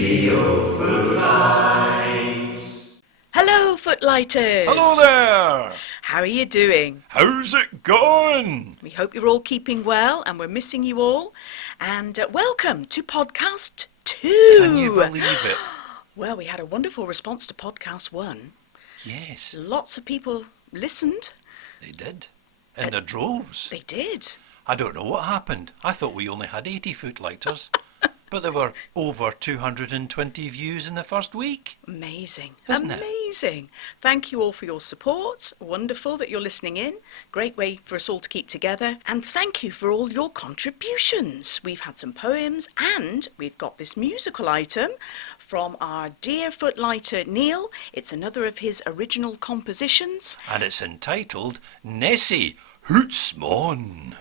Radio Footlights. Hello, Footlighters. Hello there. How are you doing? How's it going? We hope you're all keeping well, and we're missing you all. And welcome to Podcast 2. Can you believe it? Well, we had a wonderful response to Podcast 1. Yes, Lots of people listened. they did. In their droves. They did. I don't know what happened. I thought we only had 80 footlighters. But there were over 220 views in the first week. Amazing. Isn't it? Amazing. Thank you all for your support. Wonderful that you're listening in. Great way for us all to keep together. And thank you for all your contributions. We've had some poems and we've got this musical item from our dear footlighter Neil. It's another of his original compositions. And it's entitled Nessie Hoots Mon.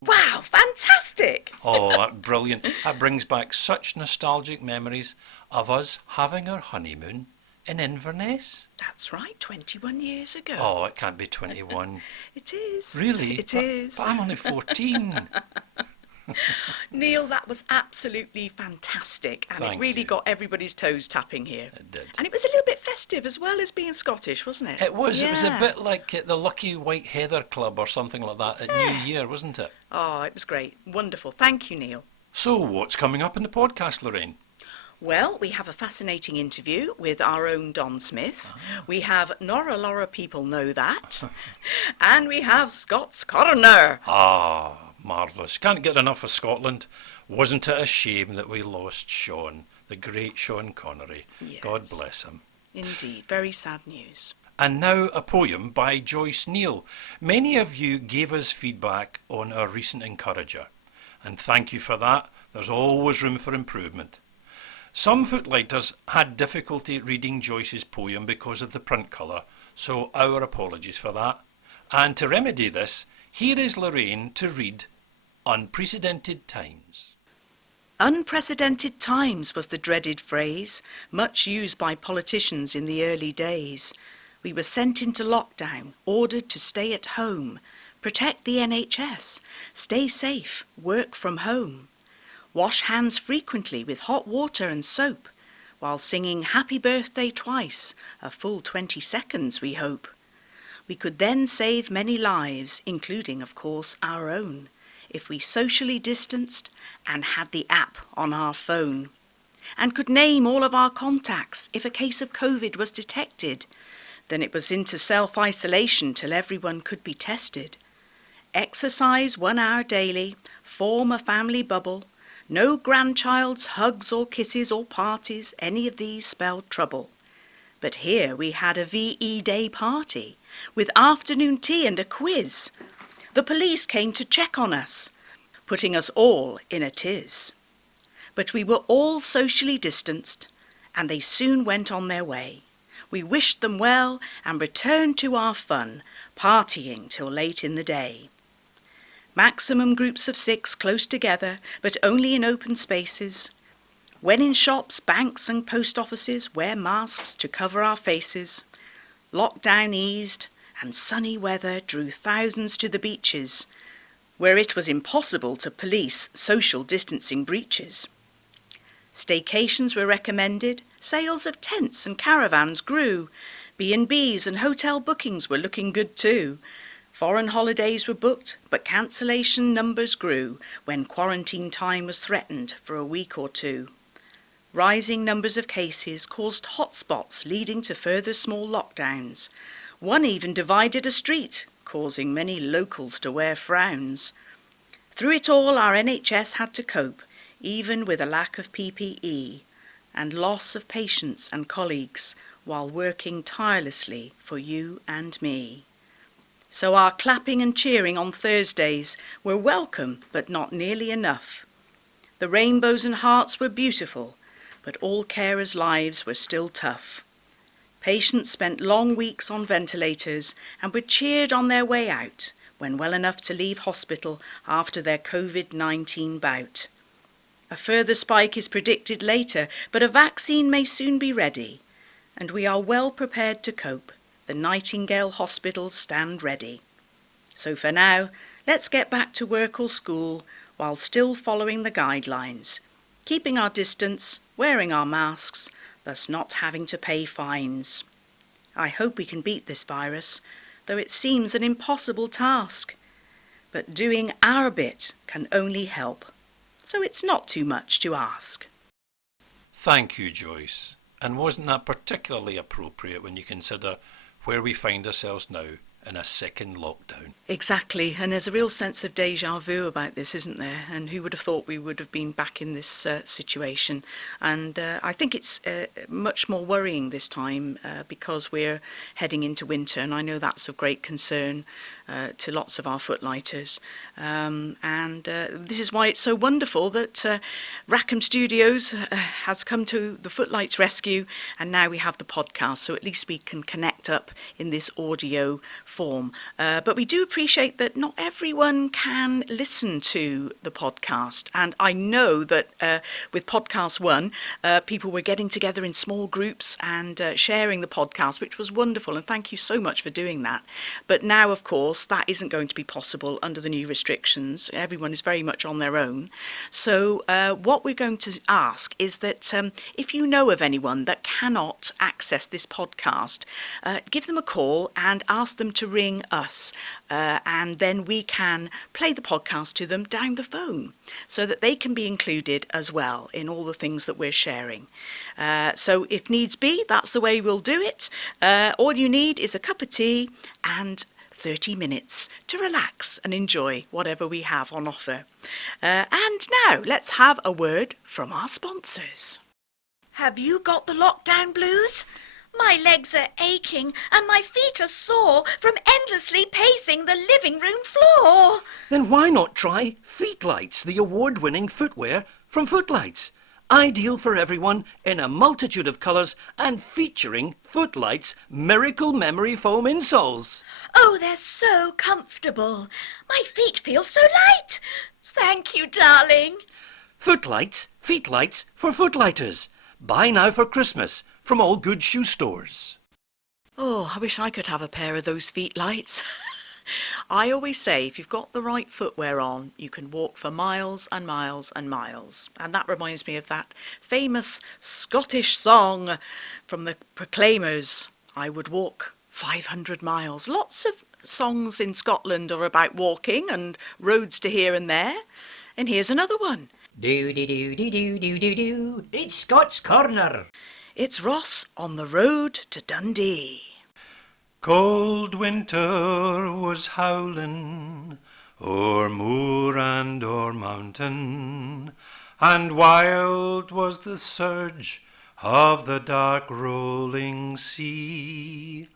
Wow, fantastic. Oh, brilliant. That brings back such nostalgic memories of us having our honeymoon in Inverness. That's right, 21 years ago. Oh, it can't be 21. It is. Really? It is. But I'm only 14. Neil, that was absolutely fantastic, and Thank it really you. got everybody's toes tapping here. It did. And it was a little bit festive as well as being Scottish, wasn't it? It was. It was a Yeah. bit like the Lucky White Heather Club or something like that at New Year, wasn't it? Oh, it was great. Wonderful. Thank you, Neil. So, what's coming up in the podcast, Lorraine? Well, we have a fascinating interview with our own Don Smith. We have Nora Laura People Know That. And we have Scott's Coroner. Ah, marvellous. Can't get enough of Scotland. Wasn't it a shame that we lost Sean, the great Sean Connery? Yes. God bless him. Indeed, very sad news. And now a poem by Joyce Neal. Many of you gave us feedback on our recent Encourager, and thank you for that. There's always room for improvement. Some footlighters had difficulty reading Joyce's poem because of the print colour, so our apologies for that. And to remedy this, here is Lorraine to read Unprecedented Times. Unprecedented times was the dreaded phrase, much used by politicians in the early days. We were sent into lockdown, ordered to stay at home, protect the NHS, stay safe, work from home. Wash hands frequently with hot water and soap, while singing happy birthday twice, a full 20 seconds we hope. We could then save many lives, including, of course, our own, if we socially distanced and had the app on our phone, and could name all of our contacts if a case of COVID was detected. Then it was into self-isolation till everyone could be tested. Exercise 1 hour daily, form a family bubble. No grandchild's hugs or kisses or parties, any of these spelled trouble. But here we had a VE Day party, with afternoon tea and a quiz. The police came to check on us, putting us all in a tiz. But we were all socially distanced, and they soon went on their way. We wished them well and returned to our fun, partying till late in the day. Maximum groups of 6 close together, but only in open spaces. When in shops, banks and post offices, wear masks to cover our faces. Lockdown eased, and sunny weather drew thousands to the beaches, where it was impossible to police social distancing breaches. Staycations were recommended, sales of tents and caravans grew, B&Bs and hotel bookings were looking good too. Foreign holidays were booked, but cancellation numbers grew when quarantine time was threatened for a week or two. Rising numbers of cases caused hotspots leading to further small lockdowns. One even divided a street, causing many locals to wear frowns. Through it all, our NHS had to cope, even with a lack of PPE and loss of patients and colleagues, while working tirelessly for you and me. So our clapping and cheering on Thursdays were welcome, but not nearly enough. The rainbows and hearts were beautiful, but all carers' lives were still tough. Patients spent long weeks on ventilators and were cheered on their way out when well enough to leave hospital after their COVID-19 bout. A further spike is predicted later, but a vaccine may soon be ready, and we are well prepared to cope. The Nightingale hospitals stand ready. So for now, let's get back to work or school while still following the guidelines, keeping our distance, wearing our masks, thus not having to pay fines. I hope we can beat this virus, though it seems an impossible task. But doing our bit can only help, so it's not too much to ask. Thank you, Joyce. And wasn't that particularly appropriate when you consider where we find ourselves now in a second lockdown? Exactly, and there's a real sense of déjà vu about this, isn't there? And who would have thought we would have been back in this situation? And I think it's much more worrying this time because we're heading into winter, and I know that's of great concern to lots of our footlighters. This is why it's so wonderful that Rackham Studios has come to the Footlights rescue, and now we have the podcast, so at least we can connect up in this audio form. But we do appreciate that not everyone can listen to the podcast, and I know that with Podcast One, people were getting together in small groups and sharing the podcast, which was wonderful, and thank you so much for doing that. But now, of course, that isn't going to be possible under the new restrictions. Everyone is very much on their own. So what we're going to ask is that if you know of anyone that cannot access this podcast, give them a call and ask them to ring us. And then we can play the podcast to them down the phone so that they can be included as well in all the things that we're sharing. So if needs be, that's the way we'll do it. All you need is a cup of tea and 30 minutes to relax and enjoy whatever we have on offer. And now let's have a word from our sponsors. Have you got the lockdown blues? My legs are aching and my feet are sore from endlessly pacing the living room floor. Then why not try Footlights, the award-winning footwear from Footlights? Ideal for everyone in a multitude of colours and featuring Footlights Miracle Memory Foam insoles. Oh, they're so comfortable. My feet feel so light. Thank you, darling. Footlights, Feetlights for Footlighters. Buy now for Christmas from all good shoe stores. Oh, I wish I could have a pair of those feet lights. I always say if you've got the right footwear on, you can walk for miles and miles and miles. And that reminds me of that famous Scottish song from the Proclaimers, I would walk 500 miles. Lots of songs in Scotland are about walking and roads to here and there. And here's another one. Do-do-do-do-do-do-do-do. It's Scott's Corner. It's Ross on the road to Dundee. Cold winter was howling o'er moor and o'er mountain, and wild was the surge of the dark rolling sea,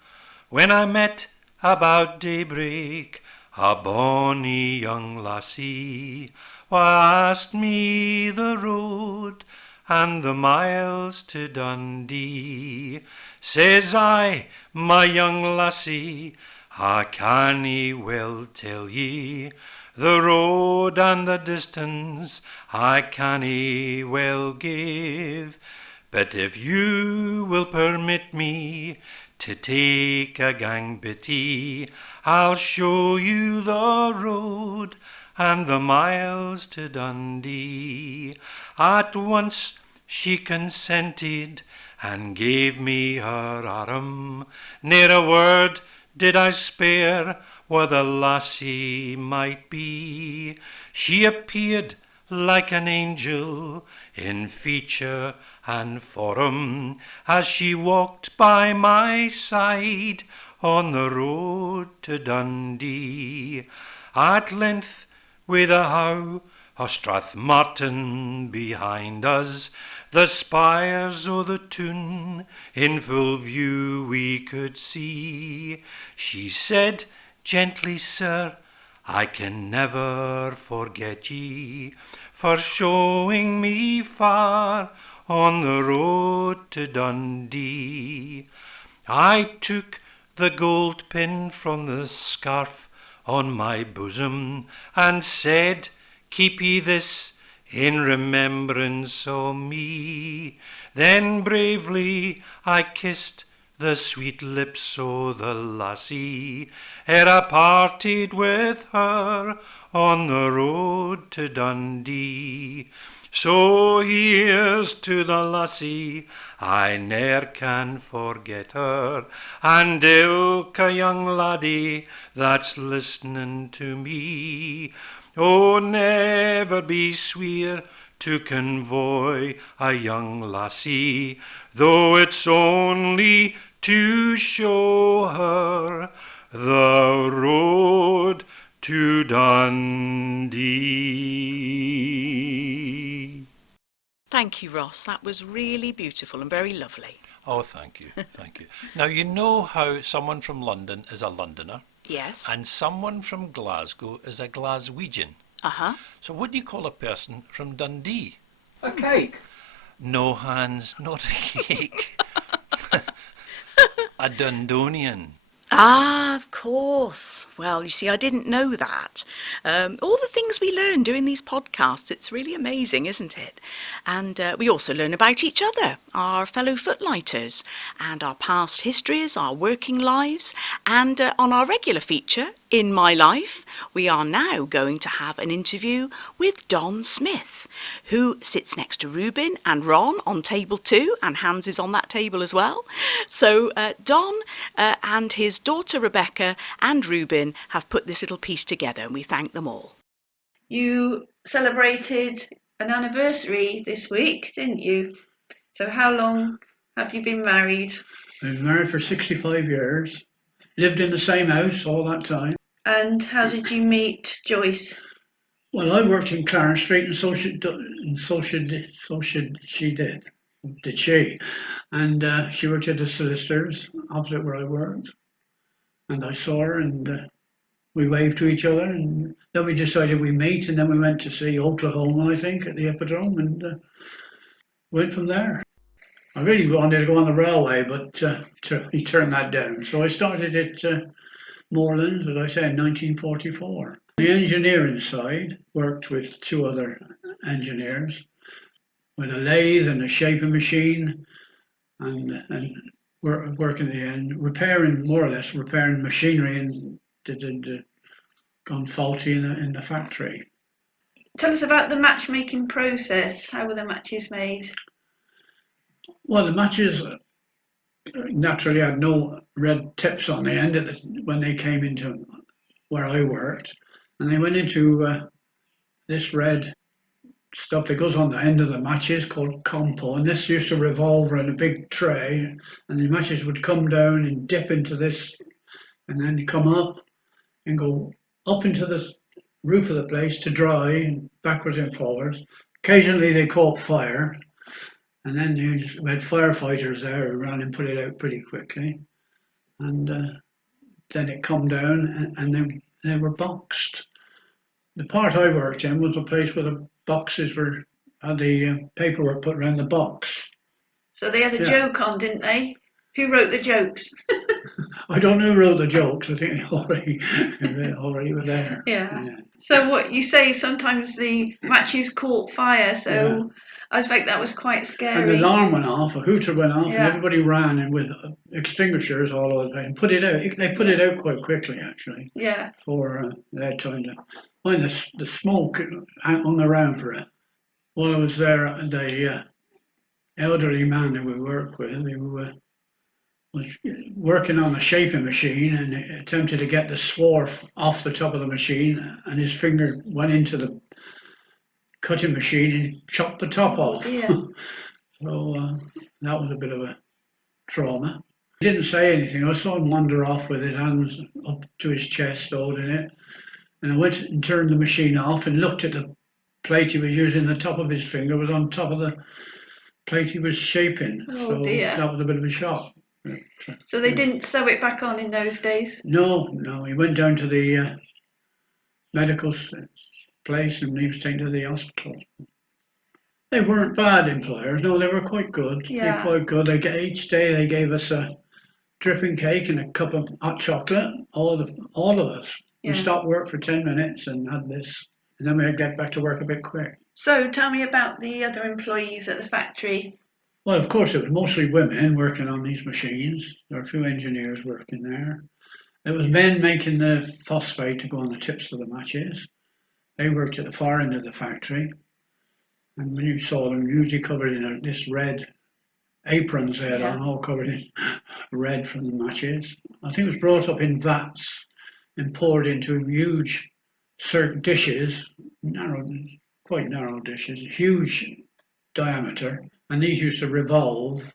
when I met about daybreak a bonny young lassie, wha asked me the road, and the miles to Dundee. Says I, my young lassie, I cannae well tell ye the road and the distance, I cannae well give. But if you will permit me to take a gang bitty, I'll show you the road and the miles to Dundee. At once she consented and gave me her arm. Ne'er a word did I spare what the lassie might be. She appeared like an angel in feature and form as she walked by my side on the road to Dundee. At length, with a how of Strathmartin behind us, the spires o' the town in full view we could see. She said gently, sir, I can never forget ye for showing me far on the road to Dundee. I took the gold pin from the scarf on my bosom and said, keep ye this in remembrance o' me. Then bravely I kissed the sweet lips o' the lassie ere I parted with her on the road to Dundee. So here's to the lassie, I ne'er can forget her, and ilka young laddie that's listening to me. Oh, never be sweer to convoy a young lassie, though it's only to show her the road to Dundee. Thank you, Ross. That was really beautiful and very lovely. Oh, thank you, thank you. Now, you know how someone from London is a Londoner, Yes. and someone from Glasgow is a Glaswegian. Uh-huh. So what do you call a person from Dundee? A cake. No, Hans, not a cake. A Dundonian. Ah, of course. Well, you see, I didn't know that. All the things we learn doing these podcasts, it's really amazing, isn't it? And we also learn about each other, our fellow footlighters, and our past histories, our working lives. And on our regular feature, In My Life, we are now going to have an interview with Don Smith, who sits next to Ruben and Ron on table 2, and Hans is on that table as well. So Don and his daughter Rebecca and Ruben have put this little piece together, and we thank them all. You celebrated an anniversary this week, didn't you? So how long have you been married? I've been married for 65 years, lived in the same house all that time. And how did you meet Joyce? Well, I worked in Clarence Street, and so she did she. And she worked at the solicitors opposite where I worked. And I saw her, and we waved to each other, and then we decided we'd meet, and then we went to see Oklahoma, I think, at the Hippodrome, and went from there. I really wanted to go on the railway, but he turned that down. So I started at Moorlands, as I said, in 1944. The engineering side worked with 2 other engineers with a lathe and a shaping machine, and working the end, more or less repairing machinery and that had gone faulty in the factory. Tell us about the matchmaking process. How were the matches made? Well, the matches naturally had no red tips on the end when they came into where I worked, and they went into this red stuff that goes on the end of the matches called compo, and this used to revolve around a big tray, and the matches would come down and dip into this and then come up and go up into the roof of the place to dry, backwards and forwards. Occasionally they caught fire, and then we had firefighters there who ran and put it out pretty quickly, and then it come down, and then they were boxed. The part I worked in was a place where the boxes were had the paperwork put around the box. So they had a Yeah. joke on, didn't they? Who wrote the jokes? I don't know who wrote the jokes. I think they already were there. Yeah. So what you say, sometimes the matches caught fire, so I expect that was quite And the scary. alarm went off, a hooter went off, and Yeah. everybody ran in with extinguishers all over and put it out. They put it out quite quickly, actually, Yeah. for they had time to find the smoke hung around for it. While I was there, the elderly man that we worked with, who was working on a shaping machine and attempted to get the swarf off the top of the machine, and his finger went into the cutting machine and chopped the top off. dear. So that was a bit of a trauma. He didn't say anything. I saw him wander off with his hands up to his chest, holding it. And I went and turned the machine off and looked at the plate he was using. The top of his finger was on top of the plate he was shaping. Oh, So dear. that was a bit of a shock. So they didn't sew it back on in those days? No, he went down to the medical place and he was taken to the hospital. They weren't bad employers. No, they were quite good. Yeah. They were quite good. Each day they gave us a dripping cake and a cup of hot chocolate. All of us. Yeah. We stopped work for 10 minutes and had this, and then we had to get back to work a bit quick. So tell me about the other employees at the factory. Well, of course, it was mostly women working on these machines. There were a few engineers working there. It was men making the phosphate to go on the tips of the matches. They worked at the far end of the factory. And when you saw them, usually covered in this red aprons they had on, all covered in red from the matches. I think it was brought up in vats and poured into huge dishes, quite narrow dishes, huge diameter. And these used to revolve,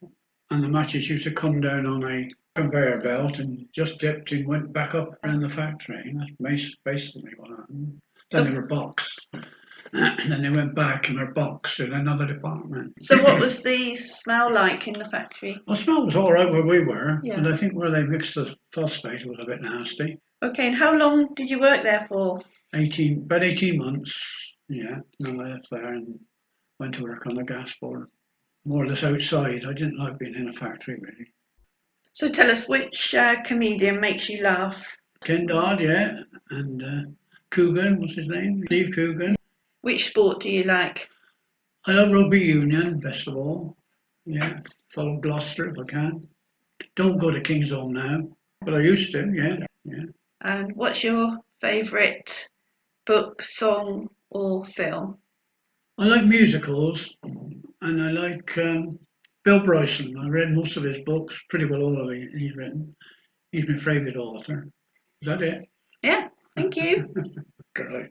and the matches used to come down on a conveyor belt and just dipped and went back up around the factory. And that's basically what happened. Then they were boxed. And then they went back and were boxed in another department. So what was the smell like in the factory? Well, the smell was all right where we were, Yeah. but I think where they mixed the phosphate was a bit nasty. Okay, and how long did you work there for? About 18 months, yeah. And I left there and went to work on the gas board, more or less outside. I didn't like being in a factory, really. So tell us, which comedian makes you laugh? Ken Dodd, yeah, and Coogan, what's his name? Steve Coogan. Which sport do you like? I love rugby union, best of all. Yeah, follow Gloucester if I can. Don't go to Kingsholm now, but I used to, yeah. And what's your favourite book, song or film? I like musicals, and I like Bill Bryson. I read most of his books, pretty well all of it he's written. He's my favourite author. Is that it? Yeah, thank you. Great.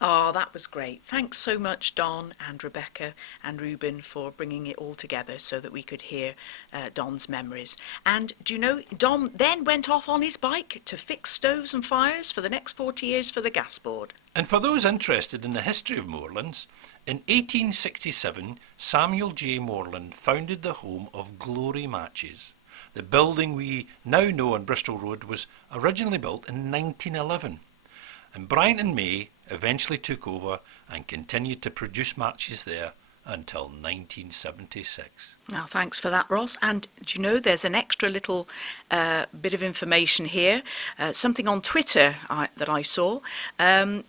Oh, that was great. Thanks so much, Don and Rebecca and Ruben, for bringing it all together so that we could hear Don's memories. And do you know, Don then went off on his bike to fix stoves and fires for the next 40 years for the gas board. And for those interested in the history of Moorlands, in 1867, Samuel J. Moorland founded the home of Glory Matches. The building we now know on Bristol Road was originally built in 1911. And Bryant and May eventually took over and continued to produce matches there until 1976. Now, thanks for that, Ross. And do you know, there's an extra little bit of information here. Something on Twitter that I saw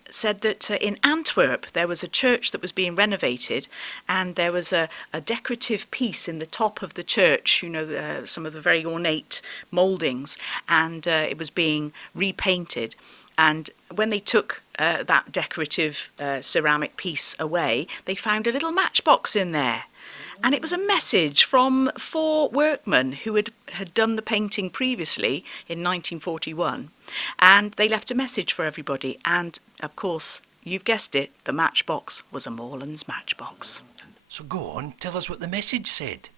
said that in Antwerp there was a church that was being renovated, and there was a decorative piece in the top of the church, you know, some of the very ornate mouldings, and it was being repainted. And when they took that decorative ceramic piece away, they found a little matchbox in there. And it was a message from 4 workmen who had done the painting previously in 1941. And they left a message for everybody. And, of course, you've guessed it, the matchbox was a Moorlands matchbox. So go on, tell us what the message said.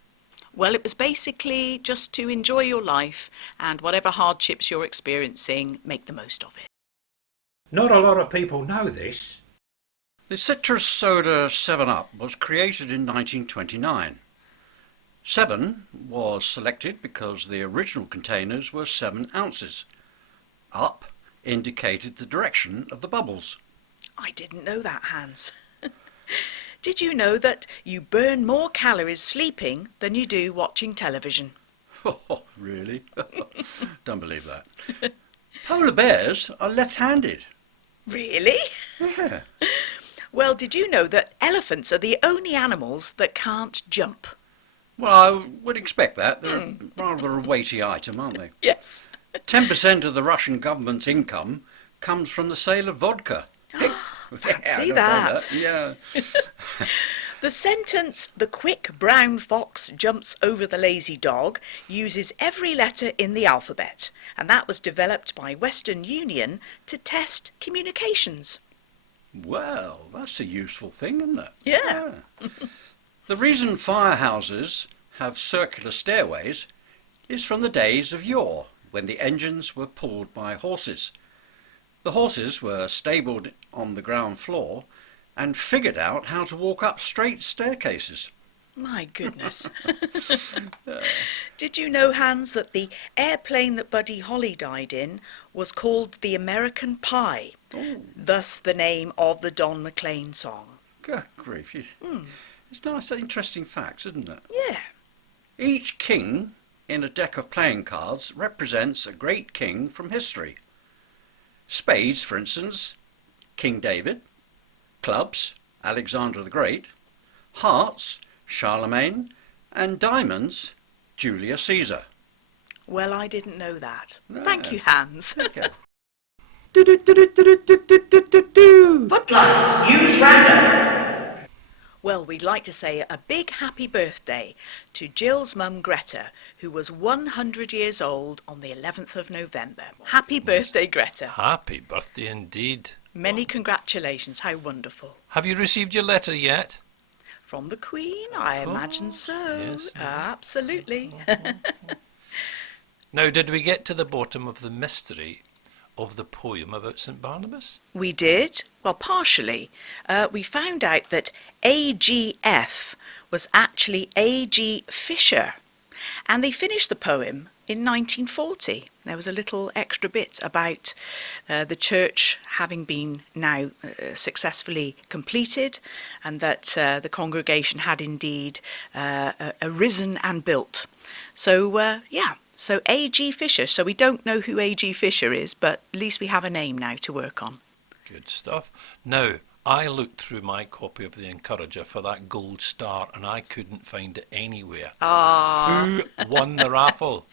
Well, it was basically just to enjoy your life, and whatever hardships you're experiencing, make the most of it. Not a lot of people know this. The citrus soda 7-Up was created in 1929. 7 was selected because the original containers were 7 ounces. Up indicated the direction of the bubbles. I didn't know that, Hans. Did you know that you burn more calories sleeping than you do watching television? Oh, really? Don't believe that. Polar bears are left-handed. Really? Yeah. Well, did you know that elephants are the only animals that can't jump? Well, I would expect that. They're rather a weighty item, aren't they? Yes. 10% of the Russian government's income comes from the sale of vodka. Fancy I that. Yeah. The sentence, "the quick brown fox jumps over the lazy dog," uses every letter in the alphabet, and that was developed by Western Union to test communications. Well, that's a useful thing, isn't it? Yeah. The reason firehouses have circular stairways is from the days of yore, when the engines were pulled by horses. The horses were stabled on the ground floor and figured out how to walk up straight staircases. My goodness. Did you know, Hans, that the airplane that Buddy Holly died in was called the American Pie, thus the name of the Don McLean song? Good grief. It's nice, interesting facts, isn't it? Yeah. Each king in a deck of playing cards represents a great king from history. Spades, for instance, King David. Clubs, Alexander the Great. Hearts, Charlemagne. And diamonds, Julius Caesar. Well, I didn't know that. No. Thank you, Hans. Okay. Footlights News Random. Well, we'd like to say a big happy birthday to Jill's mum Greta, who was 100 years old on the 11th of November. Happy birthday, Greta. Happy birthday indeed. Many congratulations. How wonderful. Have you received your letter yet? From the Queen? I imagine so. Yes. Absolutely. Now, did we get to the bottom of the mystery of the poem about St. Barnabas? We did. Well, partially. We found out that AGF was actually A.G. Fisher, and they finished the poem in 1940. There was a little extra bit about the church having been now successfully completed, and that the congregation had indeed arisen and built. So, so A.G. Fisher. So we don't know who A.G. Fisher is, but at least we have a name now to work on. Good stuff. Now, I looked through my copy of The Encourager for that gold star and I couldn't find it anywhere. Who won the raffle?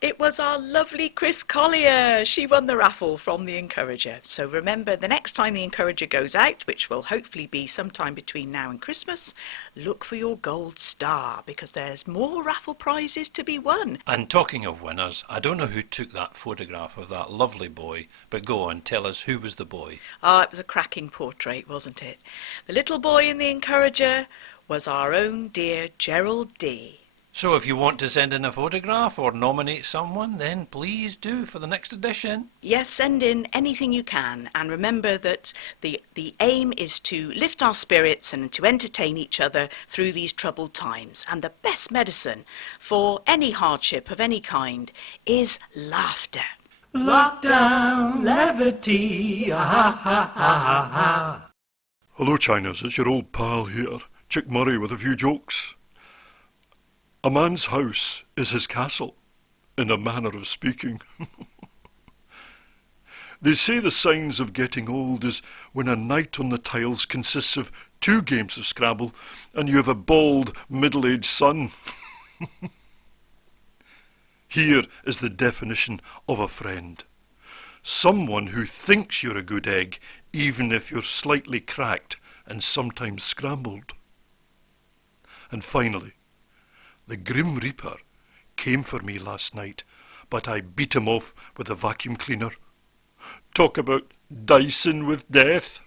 It was our lovely Chris Collier. She won the raffle from The Encourager. So remember, the next time The Encourager goes out, which will hopefully be sometime between now and Christmas, look for your gold star, because there's more raffle prizes to be won. And talking of winners, I don't know who took that photograph of that lovely boy, but go on, tell us, who was the boy? It was a cracking portrait, wasn't it? The little boy in The Encourager was our own dear Gerald D. So if you want to send in a photograph or nominate someone, then please do for the next edition. Yes, send in anything you can, and remember that the aim is to lift our spirits and to entertain each other through these troubled times. And the best medicine for any hardship of any kind is laughter. Lockdown, levity, ah ha ha ha ha. Hello, Chinas. It's your old pal here, Chick Murray, with a few jokes. A man's house is his castle, in a manner of speaking. They say the signs of getting old is when a night on the tiles consists of 2 games of Scrabble and you have a bald, middle-aged son. Here is the definition of a friend. Someone who thinks you're a good egg, even if you're slightly cracked and sometimes scrambled. And finally, the Grim Reaper came for me last night, but I beat him off with a vacuum cleaner. Talk about dicing with death.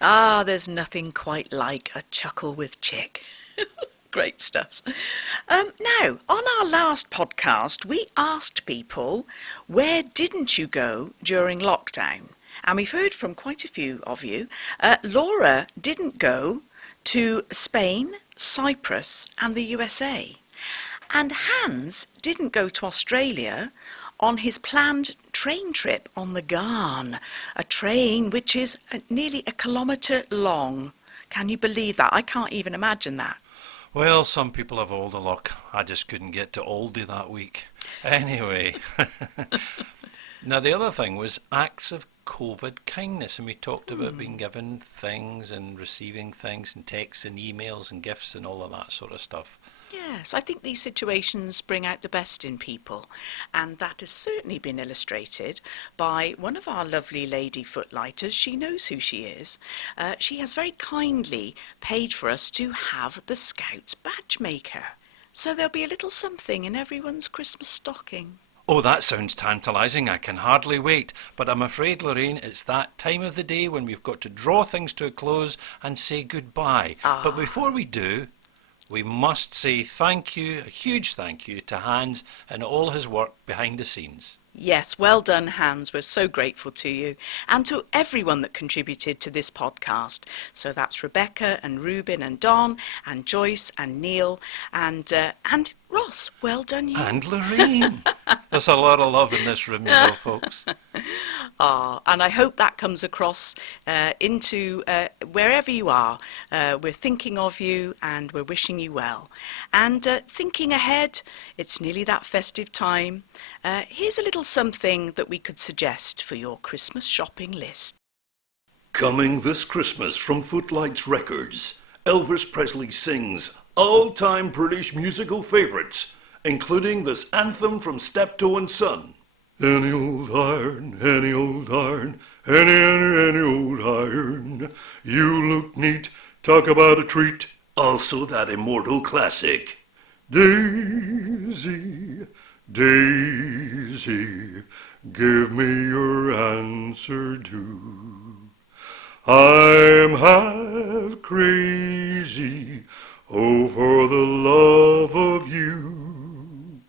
There's nothing quite like a chuckle with Chick. Great stuff. Now, on our last podcast, we asked people, where didn't you go during lockdown? And we've heard from quite a few of you. Laura didn't go to Spain, Cyprus and the USA. And Hans didn't go to Australia on his planned train trip on the Garn, a train which is nearly a kilometre long. Can you believe that? I can't even imagine that. Well, some people have all the luck. I just couldn't get to Aldi that week. Anyway. Now, the other thing was acts of COVID kindness, and we talked about being given things and receiving things and texts and emails and gifts and all of that sort of stuff. Yes, I think these situations bring out the best in people, and that has certainly been illustrated by one of our lovely lady footlighters. She knows who she is. She has very kindly paid for us to have the Scouts badge maker. So there'll be a little something in everyone's Christmas stocking. Oh, that sounds tantalising. I can hardly wait. But I'm afraid, Lorraine, it's that time of the day when we've got to draw things to a close and say goodbye. But before we do, we must say thank you, a huge thank you to Hans and all his work behind the scenes. Yes, well done, Hans. We're so grateful to you. And to everyone that contributed to this podcast. So that's Rebecca and Ruben and Don and Joyce and Neil and Ross. Well done, you. And Lorraine. There's a lot of love in this room, you know, folks. And I hope that comes across into wherever you are. We're thinking of you and we're wishing you well. And thinking ahead, it's nearly that festive time. Here's a little something that we could suggest for your Christmas shopping list. Coming this Christmas from Footlights Records, Elvis Presley sings all-time British musical favourites, including this anthem from Steptoe and Son. Any old iron, any old iron, any old iron. You look neat, talk about a treat. Also that immortal classic. Daisy, Daisy, give me your answer too. I'm half crazy, oh, for the love of you.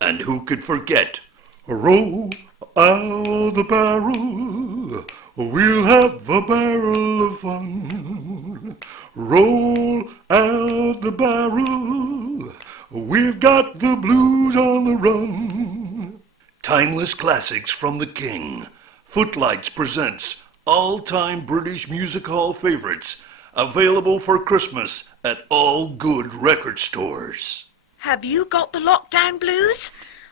And who could forget? Roll out the barrel, we'll have a barrel of fun. Roll out the barrel, we've got the blues on the run. Timeless classics from the King. Footlights presents all-time British music hall favourites, available for Christmas at all good record stores. Have you got the lockdown blues?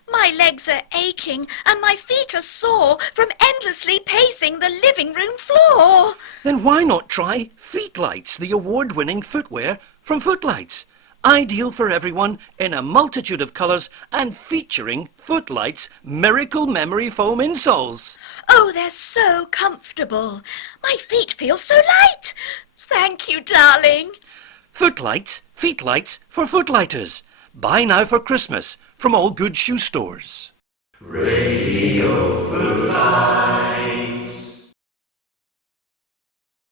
My legs are aching and my feet are sore from endlessly pacing the living room floor. Then why not try Footlights, the award-winning footwear from Footlights? Ideal for everyone in a multitude of colours and featuring Footlights Miracle Memory Foam insoles. Oh, they're so comfortable. My feet feel so light. Thank you, darling. Footlights, Feetlights for Footlighters. Buy now for Christmas from all good shoe stores. Radio Footlights.